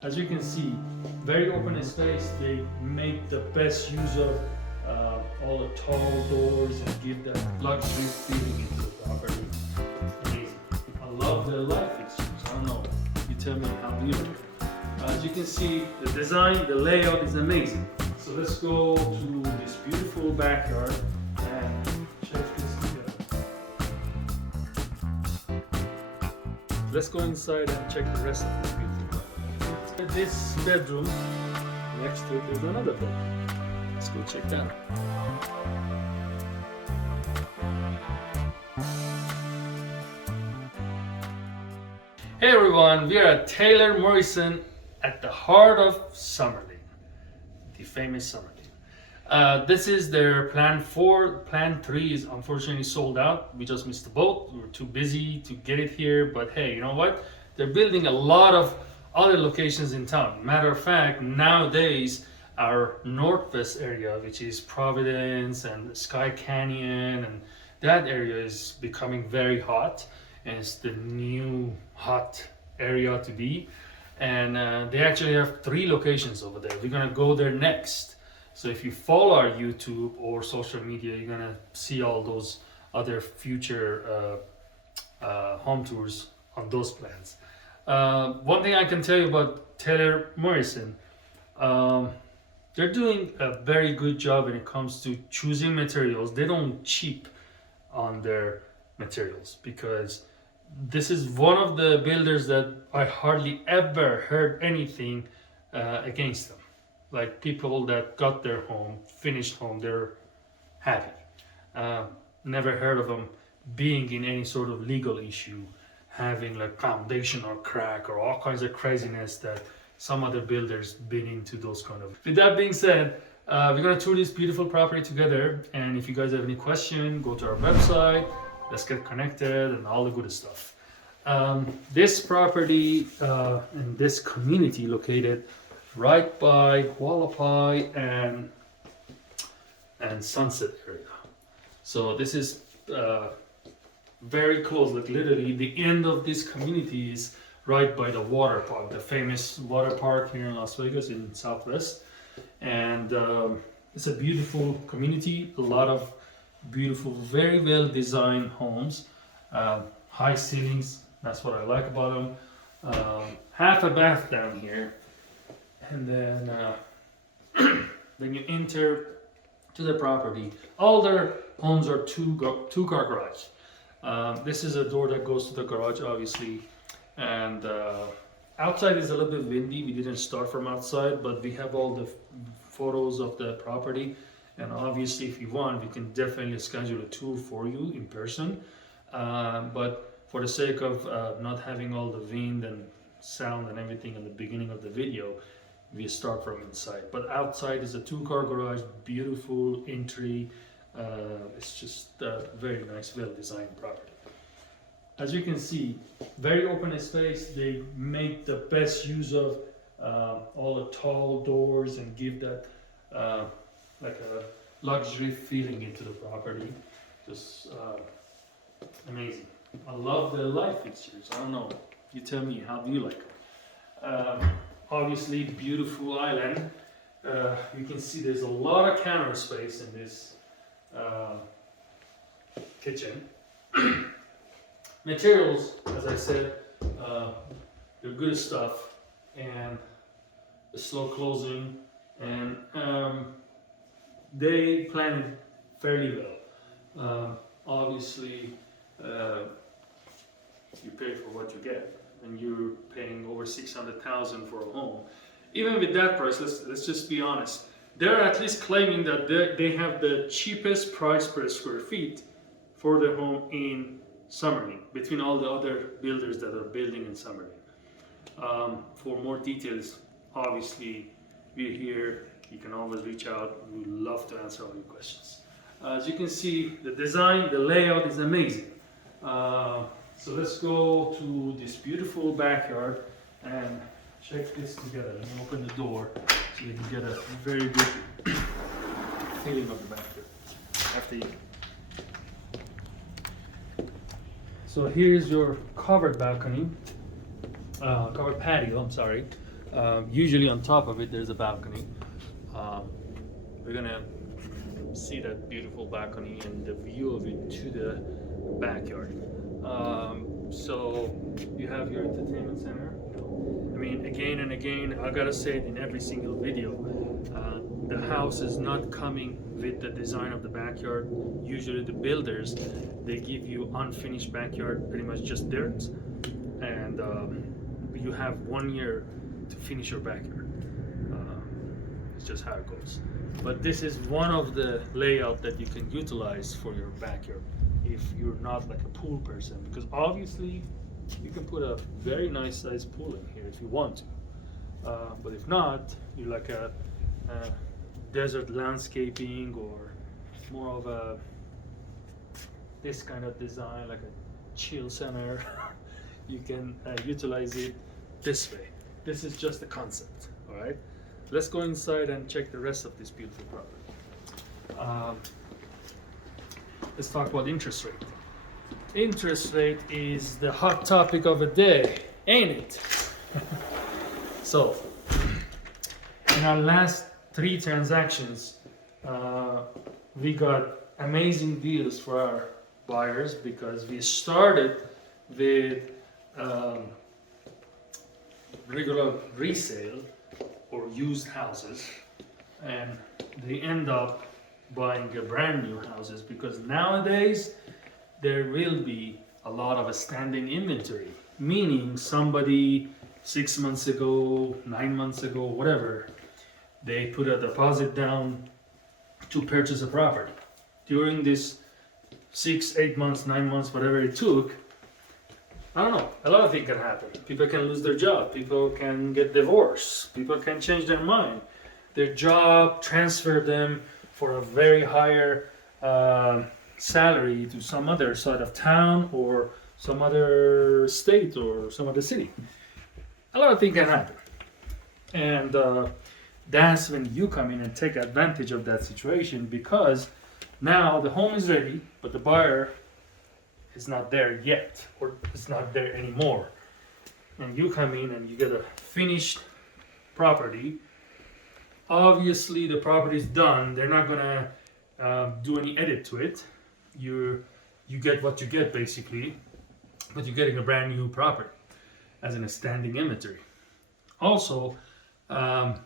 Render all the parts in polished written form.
As you can see, very open space. They make the best use of all the tall doors and give that luxury feeling into the property. Amazing. I love the light fixtures. I don't know. You tell me how beautiful. As you can see, the design, the layout is amazing. So let's go to this beautiful backyard and check this together. Let's go inside and check the rest of this beautiful property. This bedroom, next to it is another bedroom. Let's go check that out. Hey everyone, we are at Taylor Morrison at the heart of Summerlin, the famous Summerlin. This is their plan 4. Plan 3 is unfortunately sold out. We just missed the boat. We were too busy to get it here, but hey, you know what? They're building a lot of other locations in town. Matter of fact, nowadays our northwest area, which is Providence and Sky Canyon, and that area is becoming very hot, and it's the new hot area to be. And they actually have 3 locations over there. We're gonna go there next. So if you follow our YouTube or social media, you're gonna see all those other future home tours on those plans. One thing I can tell you about Taylor Morrison, they're doing a very good job when it comes to choosing materials. They don't cheap on their materials, because this is one of the builders that I hardly ever heard anything against them. Like people that got their home, finished home, they're happy. Never heard of them being in any sort of legal issue, having like foundation or crack or all kinds of craziness that some other builders been into those kind of. With that being said, we're gonna tour this beautiful property together, and if you guys have any question, go to our website, let's get connected and all the good stuff. This property in this community located right by Hualapai and Sunset area. So this is very close, like literally the end of this community is right by the water park, the famous water park here in Las Vegas in Southwest. And it's a beautiful community, a lot of beautiful, very well designed homes, high ceilings, that's what I like about them. Half a bath down here, and then when you enter to the property, all their homes are two-car garage. This is a door that goes to the garage, obviously, and outside is a little bit windy. We didn't start from outside, but we have all the photos of the property, and obviously if you want, we can definitely schedule a tour for you in person, but for the sake of not having all the wind and sound and everything in the beginning of the video, we start from inside. But outside is a 2-car garage, beautiful entry. It's just a very nice, well-designed property. As you can see, very open space. They make the best use of all the tall doors and give that like a luxury feeling into the property. Just amazing. I love the light fixtures. I don't know. You tell me, how do you like them? Obviously, beautiful island. You can see there's a lot of counter space in this kitchen. Materials, as I said, they're good stuff, and the slow closing, and they planned it fairly well. Obviously, you pay for what you get, and you're paying over $600,000 for a home. Even with that price, let's just be honest. They're at least claiming that they have the cheapest price per square feet for their home in Summerlin, between all the other builders that are building in Summerlin. For more details, obviously, we're here. You can always reach out. We'd love to answer all your questions. As you can see, the design, the layout is amazing. So let's go to this beautiful backyard and check this together. Let me open the door so you can get a very good feeling of the backyard after you. So here's your covered balcony, covered patio, I'm sorry. Usually on top of it there's a balcony. We're gonna see that beautiful balcony and the view of it to the backyard. So you have your entertainment center. I mean, again and again, I gotta say it in every single video. The house is not coming with the design of the backyard. Usually the builders, they give you unfinished backyard, pretty much just dirt, and you have 1 year to finish your backyard. It's just how it goes. But this is one of the layout that you can utilize for your backyard if you're not like a pool person, because obviously you can put a very nice sized pool in here if you want to. But if not, you're like a desert landscaping or more of a this kind of design, like a chill center. You can utilize it this way. This is just a concept. All right, let's go inside and check the rest of this beautiful property. Let's talk about interest rate. Interest rate is the hot topic of the day, ain't it? So, in our last 3 transactions, we got amazing deals for our buyers because we started with regular resale or used houses, and they end up buying a brand new houses because nowadays there will be a lot of a standing inventory, meaning somebody 6 months ago, 9 months ago, whatever, they put a deposit down to purchase a property. During this 6, 8 months, 9 months, whatever it took, I don't know, a lot of things can happen. People can lose their job, people can get divorced, people can change their mind. Their job transfer them for a very higher salary to some other side of town or some other state or some other city. A lot of things can happen. And that's when you come in and take advantage of that situation, because now the home is ready, but the buyer is not there yet, or it's not there anymore. And you come in and you get a finished property. Obviously the property is done. They're not gonna do any edit to it. You get what you get basically, but you're getting a brand new property as in a standing inventory. Also,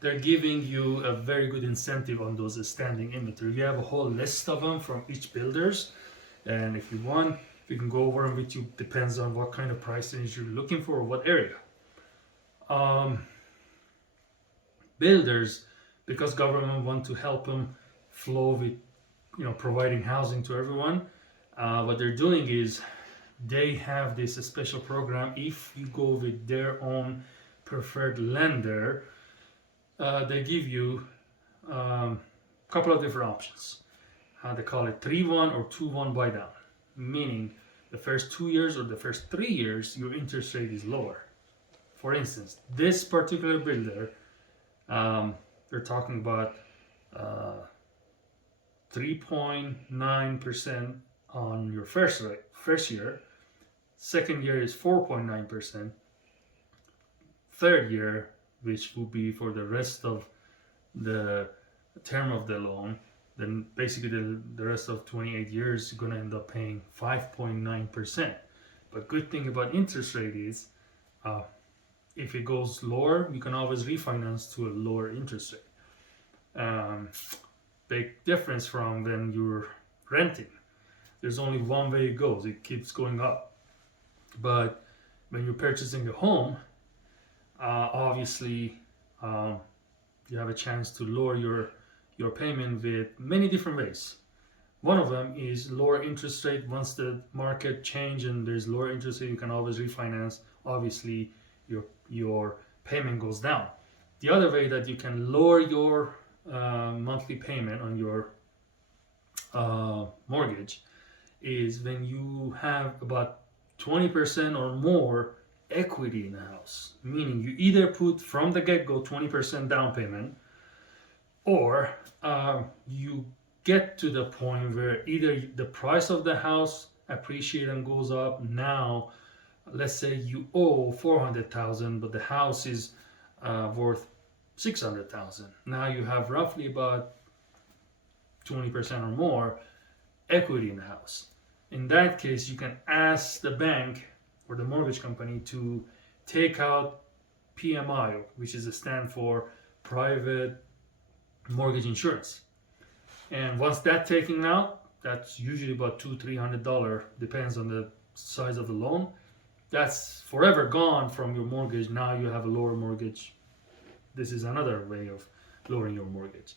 they're giving you a very good incentive on those standing inventory. We have a whole list of them from each builders, and if you want, we can go over them with you. Depends on what kind of price range you're looking for or what area. Builders, because government want to help them flow with, providing housing to everyone. What they're doing is they have this special program. If you go with their own preferred lender, they give you a couple of different options. They call it 3-1 or 2-1 buy down, meaning the first 2 years or the first 3 years your interest rate is lower. For instance, this particular builder, they're talking about 3.9% on your first year. Second year is 4.9%. Third year, which will be for the rest of the term of the loan, then basically the rest of 28 years you're gonna end up paying 5.9%. But good thing about interest rate is, if it goes lower, you can always refinance to a lower interest rate. Big difference from when you're renting. There's only one way it goes, it keeps going up. But when you're purchasing a home, obviously you have a chance to lower your payment with many different ways. One of them is lower interest rate. Once the market change and there's lower interest rate, you can always refinance. Obviously your payment goes down. The other way that you can lower your monthly payment on your mortgage is when you have about 20% or more equity in the house, meaning you either put from the get-go 20% down payment, or you get to the point where either the price of the house appreciates and goes up. Now let's say you owe 400,000 but the house is worth 600,000. Now you have roughly about 20% or more equity in the house. In that case, you can ask the bank or the mortgage company to take out PMI, which is a stand for private mortgage insurance. And once that's taken out, that's usually about $200-300, depends on the size of the loan. That's forever gone from your mortgage. Now you have a lower mortgage. This is another way of lowering your mortgage.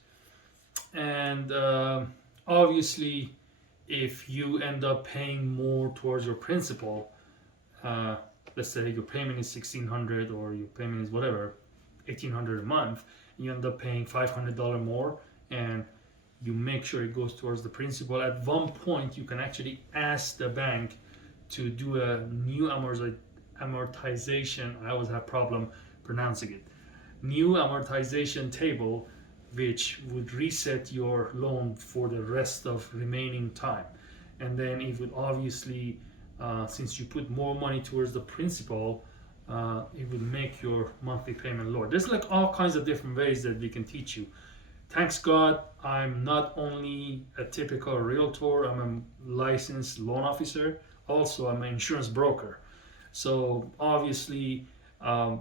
And obviously, if you end up paying more towards your principal, let's say your payment is $1,600 or your payment is whatever, $1,800 a month, you end up paying $500 more, and you make sure it goes towards the principal. At one point, you can actually ask the bank to do a new amortization. I always have problem pronouncing it. New amortization table, which would reset your loan for the rest of remaining time. And then it would obviously, since you put more money towards the principal, it would make your monthly payment lower. There's like all kinds of different ways that we can teach you. Thanks God, I'm not only a typical realtor, I'm a licensed loan officer. Also, I'm an insurance broker. So obviously, I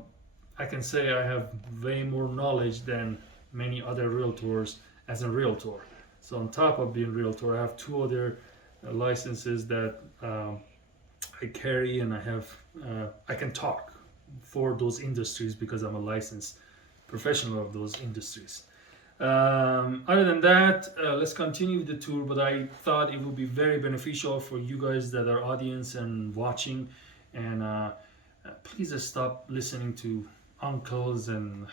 can say I have way more knowledge than many other realtors as a realtor. So on top of being a realtor, I have 2 other licenses that I carry, and I can talk for those industries because I'm a licensed professional of those industries. Other than that, let's continue with the tour, but I thought it would be very beneficial for you guys that are audience and watching, and please just stop listening to uncles and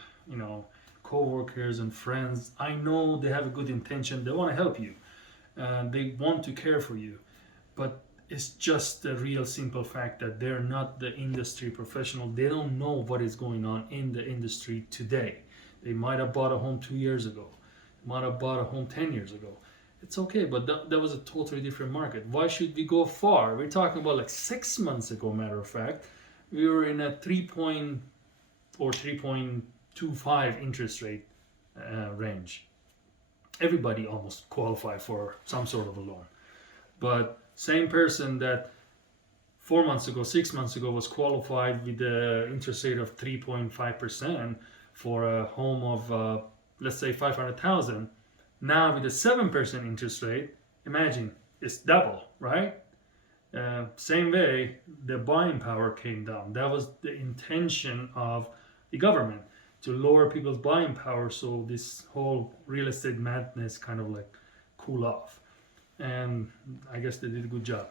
co-workers and friends. I know they have a good intention, they want to help you, they want to care for you, but it's just the real simple fact that they're not the industry professional. They don't know what is going on in the industry today. They might have bought a home 2 years ago, might have bought a home 10 years ago. It's okay, but that was a totally different market. Why should we go far? We're talking about like 6 months ago, matter of fact, we were in a 3.25 interest rate range. Everybody almost qualified for some sort of a loan. But same person that 4 months ago, 6 months ago was qualified with the interest rate of 3.5% for a home of, let's say, 500,000. Now with a 7% interest rate, imagine, it's double, right? Same way, the buying power came down. That was the intention of the government, to lower people's buying power, so this whole real estate madness kind of like cool off. And I guess they did a good job.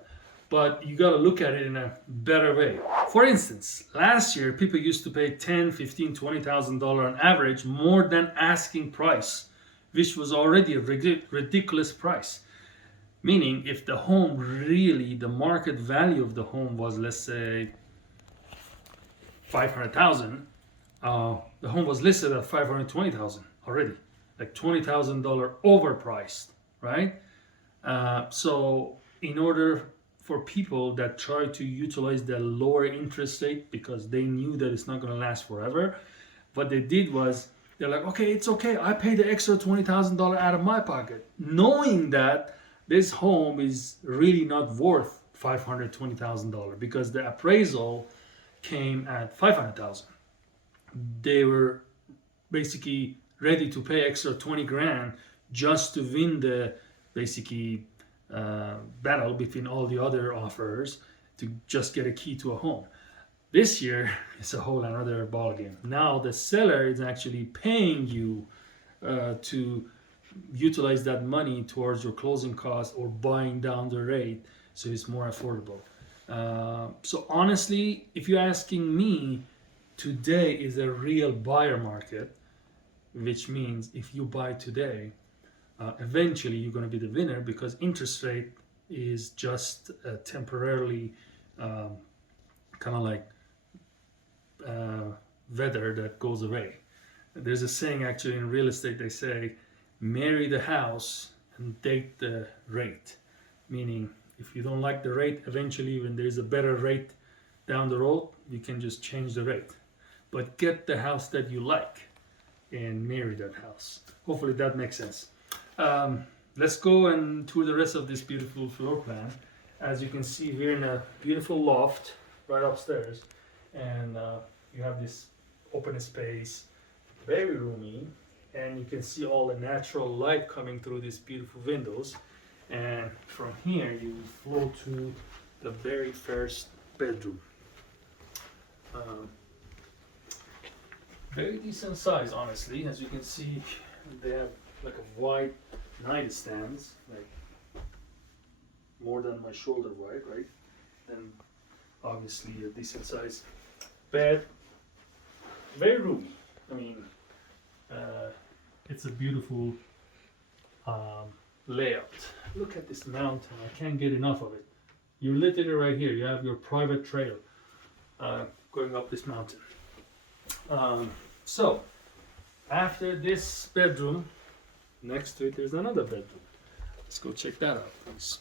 But you got to look at it in a better way. For instance, last year people used to pay $10,000, $15,000, $20,000 on average more than asking price, which was already a ridiculous price. Meaning, if the home really, the market value of the home was, let's say, $500,000, the home was listed at $520,000 already, like $20,000 overpriced, right? So in order for people that try to utilize the lower interest rate because they knew that it's not going to last forever, what they did was they're like, okay, it's okay, I pay the extra $20,000 out of my pocket, knowing that this home is really not worth $520,000 because the appraisal came at $500,000. They were basically ready to pay extra 20 grand just to win the basically battle between all the other offers to just get a key to a home. This year it's a whole another ballgame. Now the seller is actually paying you to utilize that money towards your closing costs or buying down the rate so it's more affordable. So honestly, if you're asking me, today is a real buyer market, which means if you buy today, eventually you're going to be the winner because interest rate is just temporarily kind of like weather that goes away. There's a saying actually in real estate, they say, marry the house and date the rate. Meaning, if you don't like the rate, eventually when there's a better rate down the road, you can just change the rate. but get the house that you like and marry that house. Hopefully that makes sense. Let's go and tour the rest of this beautiful floor plan. As you can see, we're in a beautiful loft right upstairs, and you have this open space, very roomy, and you can see all the natural light coming through these beautiful windows. And from here you flow to the very first bedroom. Very decent size, honestly. As you can see, they have like a wide nightstands, like more than my shoulder wide, right? Then obviously a decent size bed, very roomy. I mean, it's a beautiful layout. Look at this mountain. I can't get enough of it. You're literally right here. You have your private trail going up this mountain. So after this bedroom, next to it there's another bedroom. Let's go check that out, please.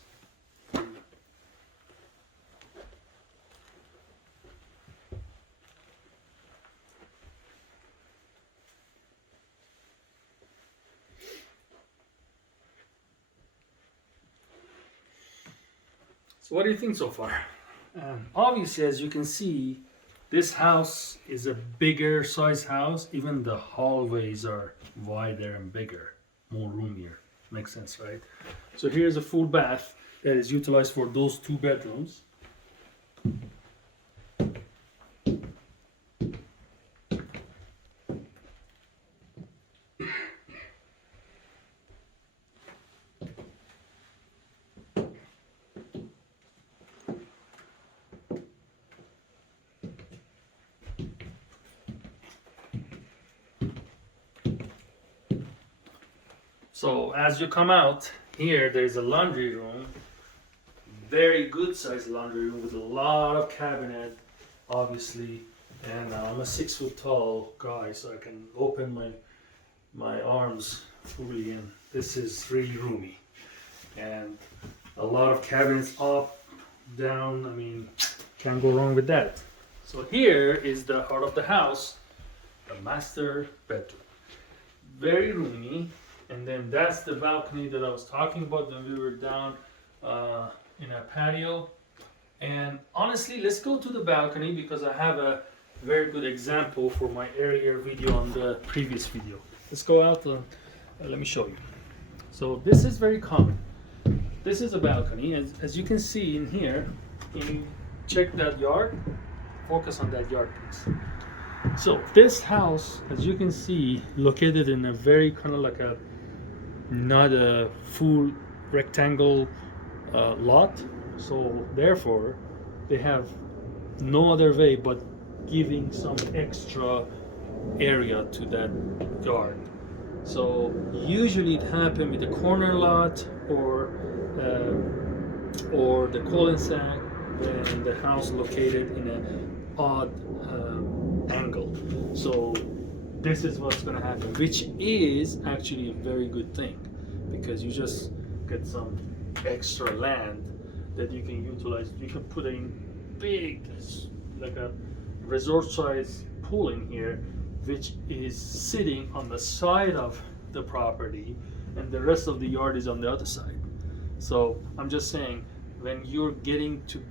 So what do you think so far? Obviously, as you can see, this house is a bigger size house. Even the hallways are wider and bigger, more roomier. Makes sense, right? So here's a full bath that is utilized for those two bedrooms. So as you come out here, there's a laundry room, very good sized laundry room with a lot of cabinet, obviously. And I'm a 6 foot tall guy, so I can open my arms fully, and this is really roomy. And a lot of cabinets up, down. I mean, can't go wrong with that. So here is the heart of the house, the master bedroom. Very roomy. And then that's the balcony that I was talking about when we were down in a patio. And honestly, let's go to the balcony because I have a very good example for my earlier video on the previous video. Let's go out and let me show you. So this is very common. This is a balcony. As you can see in here, you check that yard. Focus on that yard, please. So this house, as you can see, located in a very kind of like a not a full rectangle lot, so therefore they have no other way but giving some extra area to that yard. So usually it happens with the corner lot or the cul-de-sac when the house located in an odd angle. So this is what's going to happen, which is actually a very good thing because you just get some extra land that you can utilize. You can put in big, like a resort size pool in here, which is sitting on the side of the property, and the rest of the yard is on the other side. So I'm just saying, when you're getting to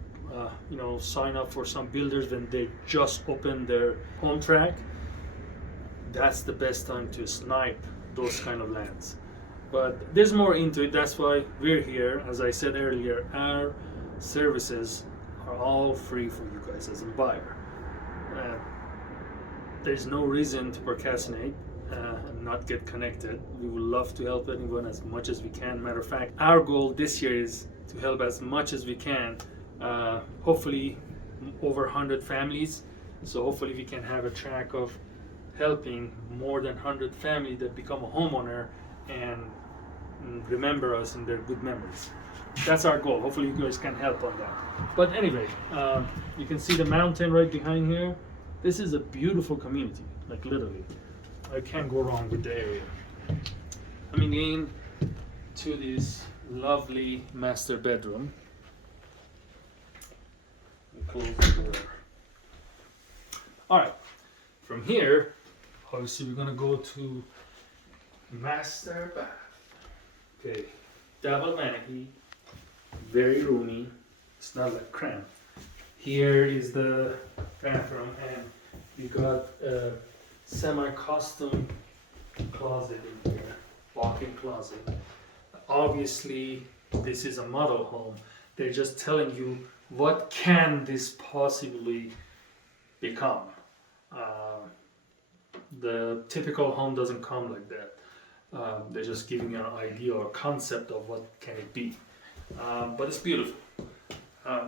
sign up for some builders when they just open their home track, that's the best time to snipe those kind of lands. But there's more into it. That's why we're here. As I said earlier, our services are all free for you guys as a buyer. There's no reason to procrastinate and not get connected. We would love to help anyone as much as we can. Matter of fact, our goal this year is to help as much as we can. Hopefully over 100 families. So hopefully we can have a track of helping more than 100 families that become a homeowner and remember us in their good memories. That's our goal. Hopefully you guys can help on that. But anyway, you can see the mountain right behind here. This is a beautiful community, like literally. I can't go wrong with the area. Coming in to this lovely master bedroom. Close the door. All right. From here, obviously we're gonna go to master bath. Okay, double vanity, very roomy. It's not like cramped. Here is the bathroom, and you got a semi-custom closet in here, walk-in closet. Obviously, this is a model home. They're just telling you what can this possibly become. The typical home doesn't come like that. They're just giving you an idea or concept of what can it be. But it's beautiful.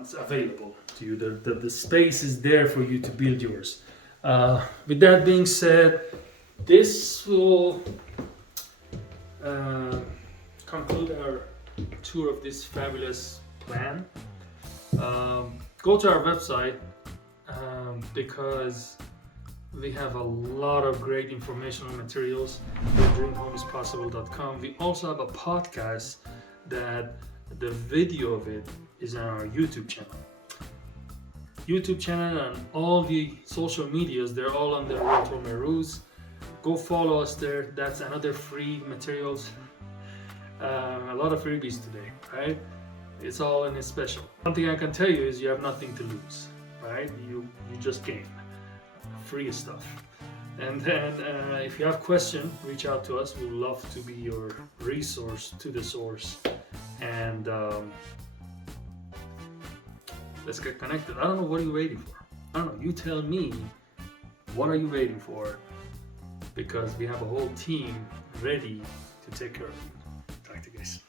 It's available to you. The space is there for you to build yours. With that being said, this will conclude our tour of this fabulous plan. Go to our website because we have a lot of great informational materials at dreamhomespossible.com. We also have a podcast that the video of it is on our YouTube channel. And all the social medias, they're all on the Realtor Mehrooz. Go follow us there. That's another free materials. A lot of freebies today, right? It's all in a special. One thing I can tell you is you have nothing to lose, right? You just gain free stuff. And then if you have questions, reach out to us. We'd love to be your resource to the source. And let's get connected. I don't know, what are you waiting for? I don't know, you tell me, what are you waiting for? Because we have a whole team ready to take care of you. Talk to you guys.